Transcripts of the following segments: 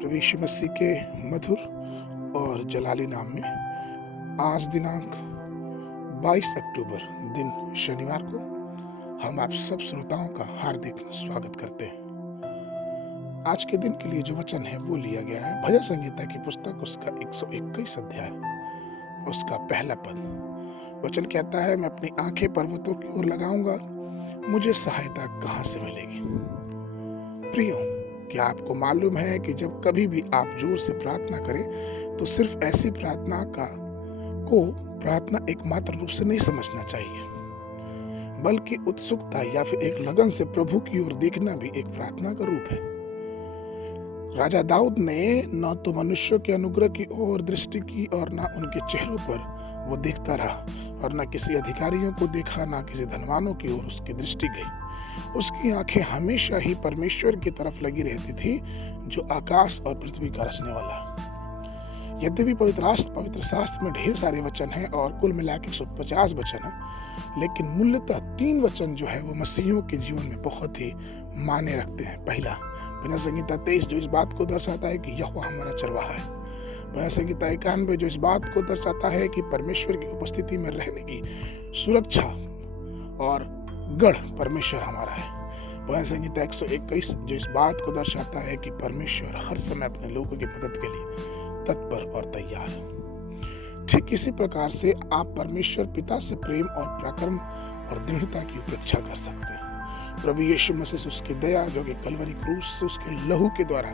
प्रभु यीशु मसीह के मधुर और जलाली नाम में आज दिनांक 22 अक्टूबर दिन शनिवार को हम आप सब श्रोताओं का हार्दिक स्वागत करते हैं। आज के दिन के लिए जो वचन है वो लिया गया है भजन संहिता की पुस्तक उसका 121 अध्याय उसका पहला पद। वचन कहता है, मैं अपनी आंखें पर्वतों की ओर लगाऊंगा, मुझे सहायता कहां से मिलेगी। प्रियो, क्या आपको मालूम है कि जब कभी भी आप जोर से प्रार्थना करें तो सिर्फ ऐसी प्रार्थना प्रार्थना एकमात्र रूप से नहीं समझना चाहिए, बल्कि उत्सुकता या फिर एक लगन से प्रभु की ओर देखना भी एक प्रार्थना का रूप है। राजा दाऊद ने न तो मनुष्यों के अनुग्रह की ओर दृष्टि की और न उनके चेहरों पर वो देखता रहा और न किसी अधिकारियों को देखा, न किसी धनवानों की ओर उसकी दृष्टि गई। उसकी आंखें हमेशा ही परमेश्वर की तरफ लगी रहती थी, जो आकाश और पृथ्वी का रचने वाला है। यद्यपि पवित्र शास्त्र में ढेर सारे वचन हैं और कुल मिलाकर 150 वचन हैं, लेकिन मूलतः 3 वचन जो है वो मसीहियों के जीवन में बहुत ही मायने रखते हैं। पहला, भजन संहिता 23 जो इस बात को दर्शाता है कि यहोवा हमारा चरवाहा है। भजन संहिता 91 जो इस बात को दर्शाता है कि परमेश्वर की उपस्थिति में रहने की सुरक्षा और गढ़ परमेश्वर हमारा है। भजन संहिता 121 जो इस बात को दर्शाता है कि परमेश्वर हर समय अपने लोगों की मदद के लिए तत्पर और तैयार है। ठीक इसी प्रकार से आप परमेश्वर पिता से प्रेम और पराक्रम और दृढ़ता की उपेक्षा कर सकते हैं। प्रभु यीशु मसीह से उसकी दया जो कि कलवरी क्रूस से उसके लहू के द्वारा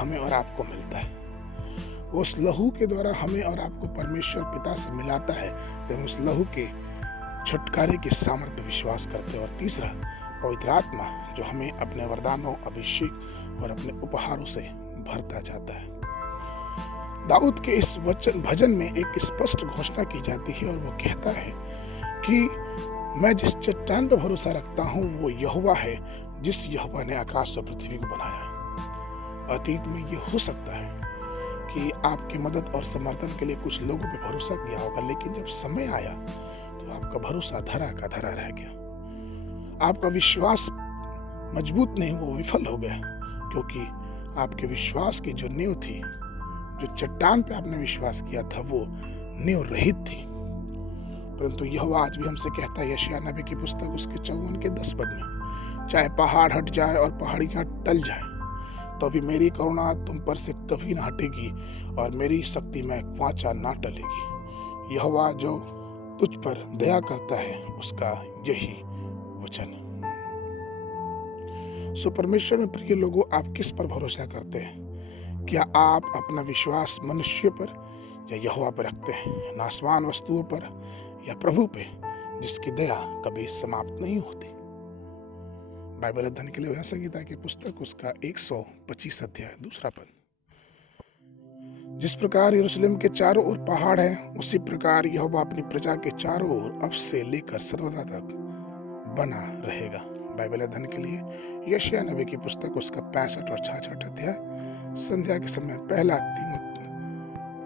हमें और आपको मिलता है, उस लहू के द्वारा हमें और आपको परमेश्वर पिता से मिलाता है जब उस लहू के छुटकारे की सामर्थ्य पर विश्वास करते हैं। और तीसरा, पवित्र आत्मा जो हमें अपने वरदानों, अभिषेक और अपने उपहारों से भरता जाता है। दाऊद के इस भजन में एक स्पष्ट घोषणा की जाती है और वो कहता है कि मैं जिस चट्टान पर भरोसा रखता हूँ वो यहोवा है, जिस यहोवा ने आकाश और पृथ्वी को बनाया। अतीत में ये हो सकता है कि आपकी मदद और समर्थन के लिए कुछ लोगों पर भरोसा किया होगा, लेकिन जब समय आया तो आपका भरोसा धरा का धरा रह गया। आपका विश्वास मजबूत नहीं हुआ, विफल हो गया, क्योंकि आपके विश्वास की जो नींव थी, जो चट्टान पे आपने विश्वास किया था, वो नींव रहित थी। परंतु यहोवा आज भी हमसे कहता है, यशायाह नबी की पुस्तक उसके 54 के 10 पद में, चाहे पहाड़ हट जाए और पहाड़ियां टल जाए, तो भी मेरी करुणा तुम पर से कभी ना हटेगी और मेरी शक्ति में वाचा ना टलेगी। यहोवा जो तुझ पर दया करता है उसका यही वचन है। सो परमेश्वर में प्रिय लोगों, आप किस पर भरोसा करते हैं? क्या आप अपना विश्वास मनुष्य पर या यहोवा पर रखते हैं, नाशवान वस्तुओं पर या प्रभु पे जिसकी दया कभी समाप्त नहीं होती? बाइबल अध्ययन के लिए भजन संहिता की पुस्तक उसका 125 अध्याय 2 पद। जिस प्रकार यरूशलेम के चारों ओर पहाड़ है, उसी प्रकार यहोवा अपनी प्रजा के चारों ओर अब से लेकर सर्वदा तक बना रहेगा। बाइबल अध्ययन के लिए यशायाह नबी की पुस्तक उसका 65 और 66 अध्याय, संध्या के समय पहला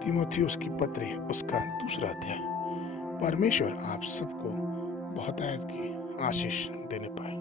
तीमुथियुस की पत्री उसका 2 अध्याय। परमेश्वर आप सबको बहुतायत की आशीष देने पाए।